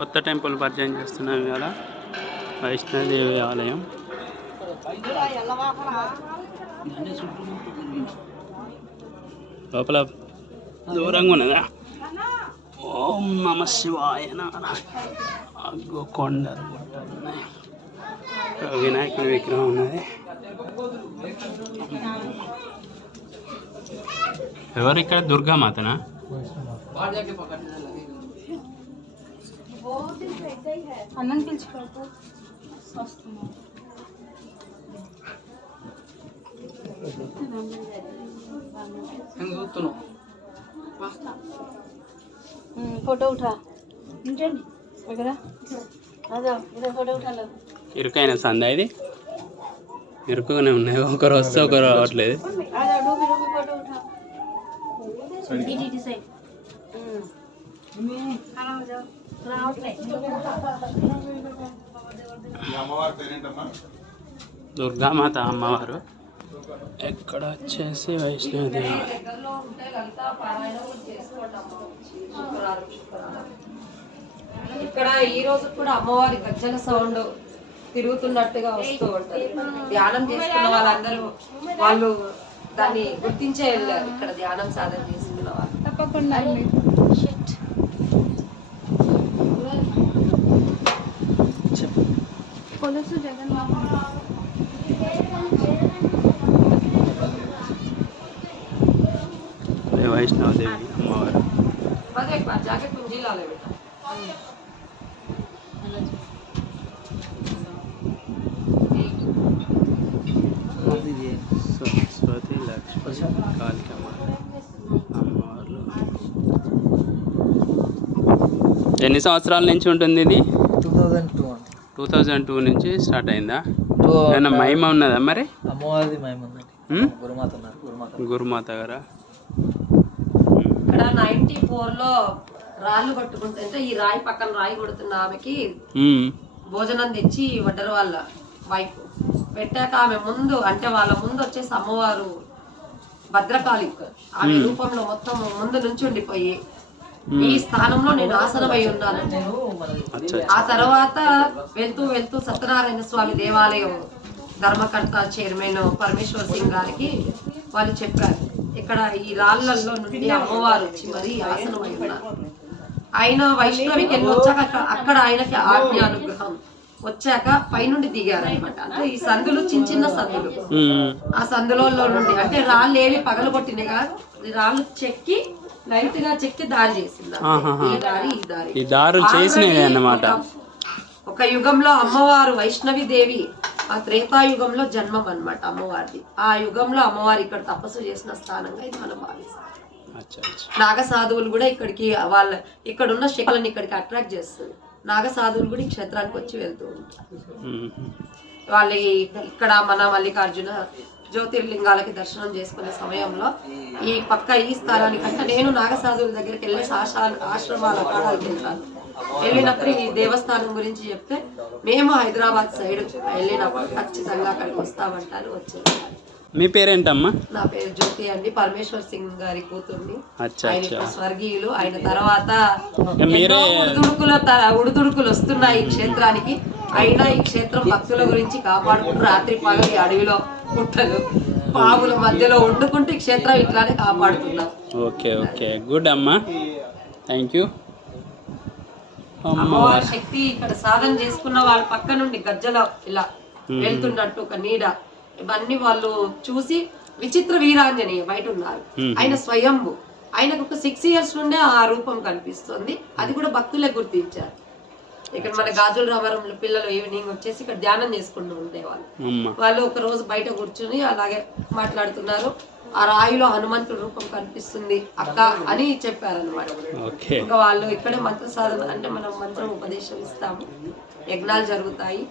కొత్త టెంపుల్ పరిచయం చేస్తున్నాం ఇవాళ. వైష్ణోదేవి ఆలయం. లోపల దూరంగా ఉన్నదా? ఓం నమ శివాయ అగ్గో కొండలు ఉన్నాయి వినాయకుడి విగ్రహం ఉన్నది. ఎవరు ఇక్కడ? దుర్గామాతనా? అన్నం పిలుచుకోకు. ఫోటో ఇరుకైన సంద ఇది. ఇరుకునే ఉన్నాయి. ఒకరు వస్తే ఒకరు రావట్లేదు. ఫోటో దుర్గామాత అమ్మవారు. ఎక్కడ వచ్చేసి వైష్ణవదేవి ఇక్కడ ఈ రోజు కూడా అమ్మవారి గజ్జన సౌండ్ తిరుగుతున్నట్టుగా వస్తూ ఉంటారు ధ్యానం చేసుకున్న వాళ్ళందరూ వాళ్ళు దాన్ని గుర్తించే వెళ్ళారు. ఇక్కడ ధ్యానం సాధన చేసుకున్న వాళ్ళు. తప్పకుండా కొలుసు జగన్మోహన్ అదే వైష్ణోదేవి అమ్మవారు సరస్వతి లక్ష్మి కాళికమ్మ అమ్మవార్లు ఎన్ని సంవత్సరాల నుంచి ఉంటుంది ఇది? టూ థౌజండ్ టూ నుంచి స్టార్ట్ అయిందా? ఏమన్నా మహిమ ఉన్నదా మరి? అమ్మవారిది మేము ఉందండి? గురుమాత ఉన్నారు గురుమాత. గారా? ఇక్కడ నైన్టీ ఫోర్లో రాళ్ళు కొట్టుకుంటుంటే ఈ రాయి పక్కన రాయి కొడుతున్న ఆమెకి. భోజనం తెచ్చి వడ్డర వాళ్ళ వైఫ్. పెట్టాక ఆమె ముందు అంటే వాళ్ళ ముందు వచ్చేసి అమ్మవారు భద్రకాళిక్ ఆమె రూపంలో మొత్తం ముందు నుంచి ఉండిపోయి ఈ స్థానంలో నేను ఆసనమై ఉన్నాను. ఆ తర్వాత వెళ్తూ వెళ్తూ సత్యనారాయణ స్వామి దేవాలయం ధర్మకర్త చైర్మన్ పరమేశ్వర్ సింగ్ గారికి వాళ్ళు చెప్పారు ఇక్కడ ఈ రాళ్ళల్లో నుండి అమ్మవారు వచ్చి మరి ఆసనమై ఉన్నారు. ఆయన వైష్ణవికి వెళ్ళి వచ్చాక అక్క- అక్కడ ఆయనకి ఆజ్ఞ అనుగ్రహం వచ్చాక పైనుండి దిగారు అనమాట అంటే ఈ సందులు చిన్న చిన్న సందులు. ఆ సందులలో నుండి అంటే రాళ్ళు ఏవి పగలు కొట్టినాయి కాదు రాళ్ళు చెక్కి గా చెక్కి దారి చేసింది. ఈ దారి ఈ దారి. ఈ దారులు చేసినవి అన్నమాట. ఒక- యుగంలో అమ్మవారు వైష్ణవి దేవి ఆ త్రేతాయుగంలో జన్మం అన్నమాట అమ్మవారిది. ఆ యుగంలో అమ్మవారు ఇక్కడ తపస్సు చేసిన స్థానంగా ఇది మనం భావిస్తాం. నాగ సాధువులు కూడా ఇక్కడికి వాళ్ళ ఇక్కడ ఉన్న శక్తులను ఇక్కడికి అట్రాక్ట్ చేస్తుంది. నాగ సాధువులు కూడా ఈ క్షేత్రానికి వచ్చి వెళ్తూ ఉంటారు. వాళ్ళ ఇక్కడ మన మల్లికార్జున జ్యోతిర్లింగాలకి దర్శనం చేసుకునే సమయంలో ఈ పక్క ఈ స్థలానికంటే నేను నాగసాధువుల దగ్గరికి వెళ్ళి ఆశా ఆశ్రమాల కాడాలకు వెళ్తాను వెళ్ళినప్పుడు ఈ దేవస్థానం గురించి చెప్తే మేము హైదరాబాద్ సైడ్ వెళ్ళినప్పుడు ఖచ్చితంగా అక్కడికి వస్తామంటారు వచ్చేది మీ పేరేంటమ్మా? నా పేరు జ్యోతి అండి. పరమేశ్వర్ సింగ్ గారి కూతుర్ని. ఆయన స్వర్గీయులు. ఆయన తర్వాత ఉడుదుడుకుల ఉడుదుడుకులు వస్తున్నాయి ఈ క్షేత్రానికి. అయినా ఈ క్షేత్రం భక్తుల గురించి కాపాడుకుంటూ రాత్రి పగలి అడవిలో పుట్టలు పాముల మధ్యలో వండుకుంటూ ఈ క్షేత్రం ఇట్లానే కాపాడుతున్నాం ఓకే ఓకే. గుడ్ అమ్మా. Thank you. అమ్మ. అమ్మవారి శక్తి ఇక్కడ సాధన చేసుకున్న వాళ్ళ పక్క నుండి గజ్జల ఇలా వెళ్తున్నట్టు ఒక నీడ. ఇవన్నీ వాళ్ళు చూసి విచిత్ర వీరాంజనేయ బయట ఉన్నారు. ఆయన స్వయంభు. ఆయనకు ఒక సిక్స్ ఇయర్స్ నుండే ఆ రూపం కనిపిస్తుంది. అది కూడా భక్తులే గుర్తించారు. ఇక్కడ మన గాజుల రామారంలో పిల్లలు ఈవినింగ్ వచ్చేసి ఇక్కడ ధ్యానం చేసుకుంటూ ఉండేవాళ్ళు. వాళ్ళు ఒక రోజు బయట కూర్చుని అలాగే మాట్లాడుతున్నారు. ఆ రాయిలో హనుమంతుడి రూపం కనిపిస్తుంది. అక్క అని చెప్పారనమాట ఇంకా వాళ్ళు ఇక్కడే మంత్ర సాధన అంటే మనం మంత్రం ఉపదేశం ఇస్తాము. యజ్ఞాలు జరుగుతాయి.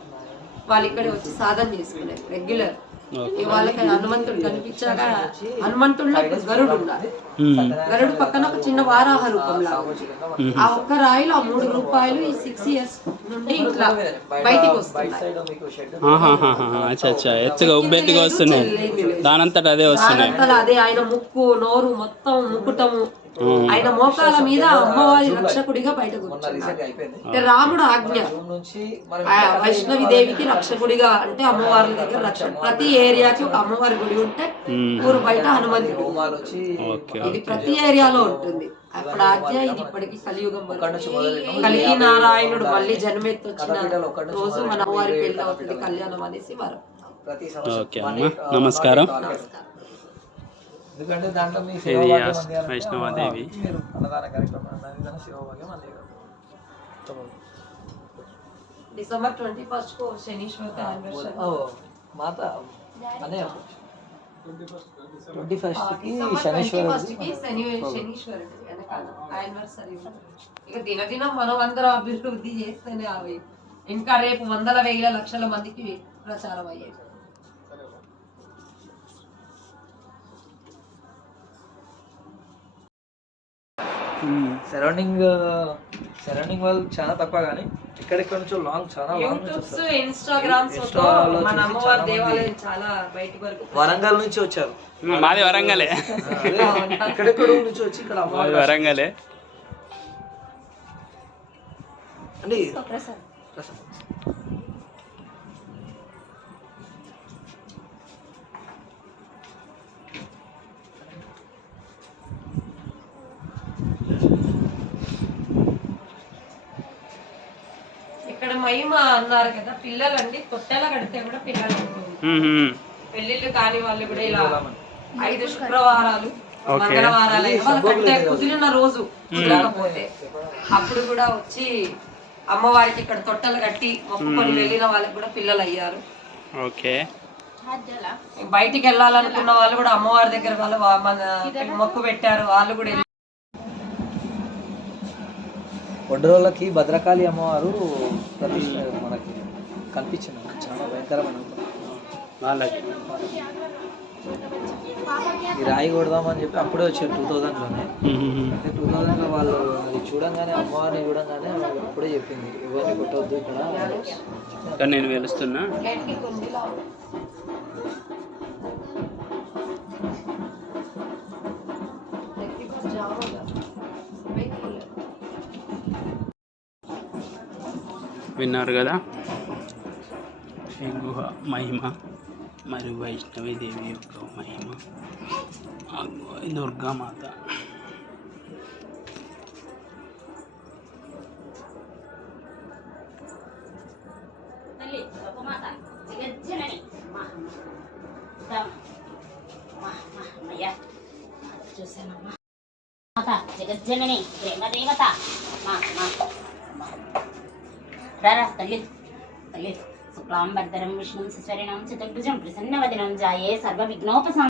వాళ్ళు ఇక్కడే వచ్చి సాధన చేసుకునేది రెగ్యులర్ వాళ్ళకి హనుమంతుడు కనిపించాక హనుమంతుడిలో ఇప్పుడు గరుడు మ్మ్. గరుడు పక్కన ఒక చిన్న వారాహ రూపం లాగా ఉంది. ఆ ఒక్క రాయిలో ఆ మూడు రూపాయలు ఈ సిక్స్ ఇయర్స్ నుండి ఇట్లా బయటికి వస్తున్నాయి. అచ్చా ఎత్తుగా ఉబ్బెత్తుగా వస్తున్నాయి. దానంతట అదే వస్తున్నాయి. అదే. ఆయన ముక్కు నోరు మొత్తం ముక్కుటము. ఆయన మోకాల మీద అమ్మవారి రక్షకుడిగా బయట మొన్న కూర్చున్నారు రాముడు ఆజ్ఞ. వైష్ణవి దేవికి రక్షకుడిగా అంటే అమ్మవారి దగ్గర రక్షణ ప్రతి ఏరియాకి ఒక అమ్మవారి గుడి ఉంటే. ఊరు బయట ఓకే ఇది ప్రతి ఏరియాలో ఉంటుంది. అప్పుడు ఆజ్ఞ ఇది ఇప్పటికి కలియుగం. కలిగి నారాయణుడు మళ్ళీ జన్మెత్తి వచ్చిన కథపీఠాలు ఒక్కడి నుంచి రోజు మన. అమ్మవారి పెళ్ళి అవుతుంది. కళ్యాణం అనేసి వరం. నమస్కారం. వన్ ఎయిట్ నమస్కారం ఎందుకంటే దాంట్లో మీ ఇది శివభాగ్యం యాస్- ఉంది కనుక వైష్ణవాదేవి. మీరు అన్నదాన కార్యక్రమం అన్నదాన శివభాగ్యం అందే డిసెంబర్ ట్వంటీ ఫస్ట్ కు శనీశ్వర anniversary. మాత అనే ట్వంటీ ఫస్ట్ కి డిసెంబర్ శనీశ్వరుడు 21st కి శని శనీశ్వరుడు వెనకాల anniversary ఉంది. ఇక దినదినం మనం అందరం అభివృద్ధి చేస్తేనే అవి ఇంకా రేపు వందల వేల లక్షల మందికి ప్రచారం అయ్యేది సరౌండింగ్ సరౌండింగ్ వాళ్ళు చాలా తక్కువ కానీ ఎక్కడెక్కడ నుంచో లాంగ్ చాలా లాంగ్ వరంగల్ నుంచి వచ్చారు. మాది వరంగలే. ఎక్కడెక్కడో నుంచి వచ్చి ఇక్కడ వరంగలే. అంటే ప్రసాద్. అన్నారు కదా పిల్లలండి తొట్టెల కడితే కూడా పిల్లలు. పెళ్ళిళ్ళు కాని వాళ్ళు కూడా ఇలా ఐదు శుక్రవారాలు. మంగళవారాలు కట్టే కుదిరిన రోజు కుదరకపోతే అప్పుడు కూడా వచ్చి అమ్మవారికి ఇక్కడ తొట్టెలు కట్టి మొక్కుకొని వెళ్ళిన వాళ్ళకి కూడా పిల్లలు అయ్యారు. ఓకే. బయటికి వెళ్ళాలనుకున్న వాళ్ళు కూడా అమ్మవారి దగ్గర వాళ్ళు మొక్కు పెట్టారు వాళ్ళు కూడా వెళ్ళి- ఒడ్రోళ్ళకి భద్రకాళి అమ్మవారు ప్రతిష్ట మనకి కనిపించింది. చాలా భయంకరమైన వాళ్ళకి ఈ రాయి కొడదామని చెప్పి అప్పుడే వచ్చారు టూ థౌజండ్లోనే. అంటే టూ థౌజండ్లో వాళ్ళు అది చూడంగానే అమ్మవారిని చూడంగానే వాళ్ళు అప్పుడే చెప్పింది. ఎవరిని కొట్టవద్దు ఇక్కడ. కానీ నేను వెలుస్తున్నా. విన్నారు కదా? శ్రీ గుహ మహిమ మరియు వైష్ణవి దేవి యొక్క మహిమ. దుర్గామాత. మా చూసానమ్మా మాత జగజ్జనని ప్రేమ దేవత మా మా. प्रारास्तलित् तलित् शुक्लाम्बर्धरं विष्णुं सस्वरिणां च दिग्भुजं प्रसन्नवदनं जाये सर्वविघ्नोपसा